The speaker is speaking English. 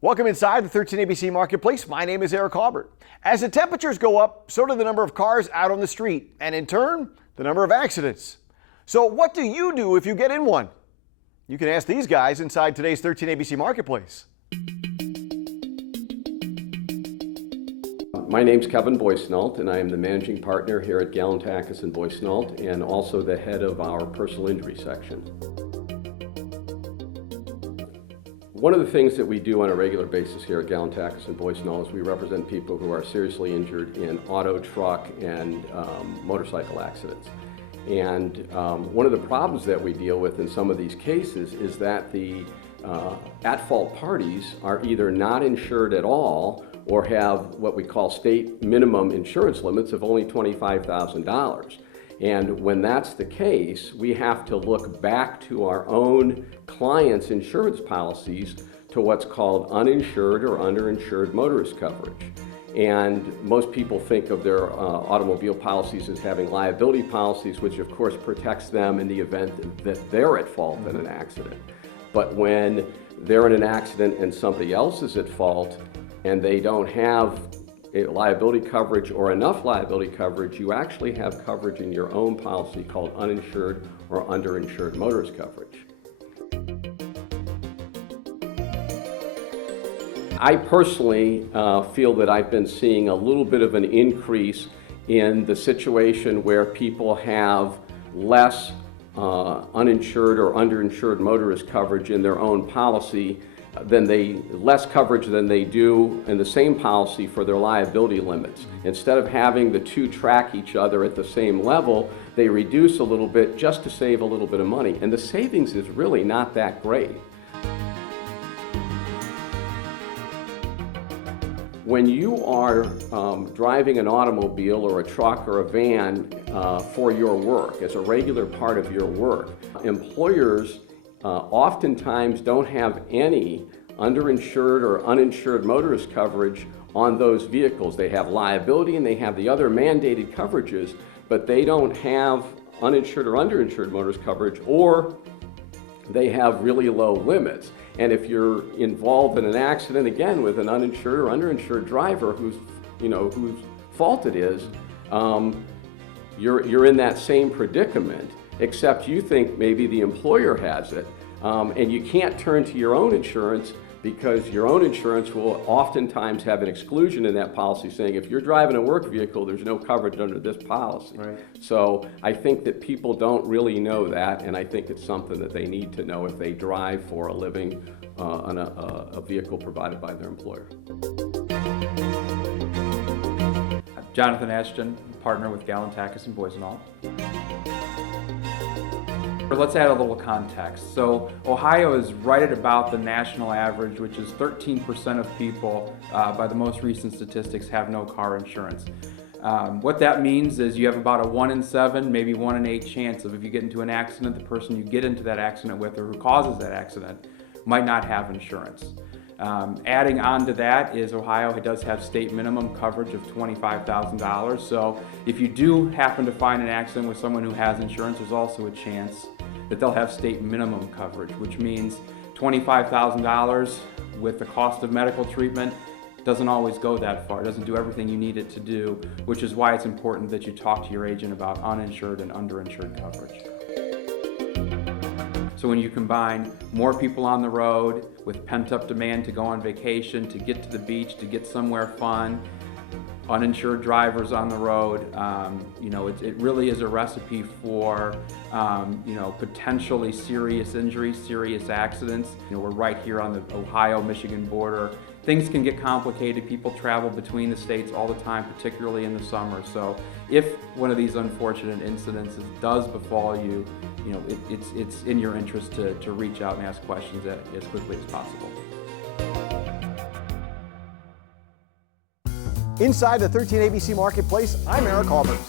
Welcome inside the 13ABC Marketplace. My name is Eric Halbert. As the temperatures go up, so do the number of cars out on the street, and in turn, the number of accidents. So what do you do if you get in one? You can ask these guys inside today's 13ABC Marketplace. My name's Kevin Boissoneault, and I am the managing partner here at Takacs and Boissoneault, and also the head of our personal injury section. One of the things that we do on a regular basis here at Takacs and Boissoneault is we represent people who are seriously injured in auto, truck, and motorcycle accidents. And one of the problems that we deal with in some of these cases is that the at-fault parties are either not insured at all or have what we call state minimum insurance limits of only $25,000. And when that's the case, we have to look back to our own clients' insurance policies to what's called uninsured or underinsured motorist coverage. And most people think of their automobile policies as having liability policies, which of course protects them in the event that they're at fault in an accident. But when they're in an accident and somebody else is at fault and they don't have liability coverage or enough liability coverage, you actually have coverage in your own policy called uninsured or underinsured motorist coverage. I personally feel that I've been seeing a little bit of an increase in the situation where people have less uninsured or underinsured motorist coverage in their own policy less coverage than they do in the same policy for their liability limits. Instead of having the two track each other at the same level, they reduce a little bit just to save a little bit of money. And the savings is really not that great. When you are driving an automobile or a truck or a van for your work, as a regular part of your work, employers oftentimes don't have any underinsured or uninsured motorist coverage on those vehicles. They have liability and they have the other mandated coverages, but they don't have uninsured or underinsured motorist coverage, or they have really low limits. And if you're involved in an accident, again, with an uninsured or underinsured driver whose fault it is, you're in that same predicament, except you think maybe the employer has it. And you can't turn to your own insurance because your own insurance will oftentimes have an exclusion in that policy saying if you're driving a work vehicle, there's no coverage under this policy. Right. So I think that people don't really know that, and I think it's something that they need to know if they drive for a living on a vehicle provided by their employer. Jonathan Ashton, partner with Takacs and Boissoneault. Let's add a little context. So Ohio is right at about the national average, which is 13% of people, by the most recent statistics, have no car insurance. What that means is you have about a 1 in 7, maybe 1 in 8 chance of, if you get into an accident, the person you get into that accident with or who causes that accident might not have insurance. Adding on to that is Ohio does have state minimum coverage of $25,000. So if you do happen to find an accident with someone who has insurance, there's also a chance that they'll have state minimum coverage, which means $25,000 with the cost of medical treatment doesn't always go that far. It doesn't do everything you need it to do, which is why it's important that you talk to your agent about uninsured and underinsured coverage. So when you combine more people on the road with pent-up demand to go on vacation, to get to the beach, to get somewhere fun, uninsured drivers on the road, it really is a recipe for potentially serious injuries, serious accidents. We're right here on the Ohio-Michigan border. Things can get complicated. People travel between the states all the time, particularly in the summer. So if one of these unfortunate incidences does befall you, it's in your interest to reach out and ask questions as quickly as possible. Inside the 13ABC Marketplace, I'm Eric Halbert.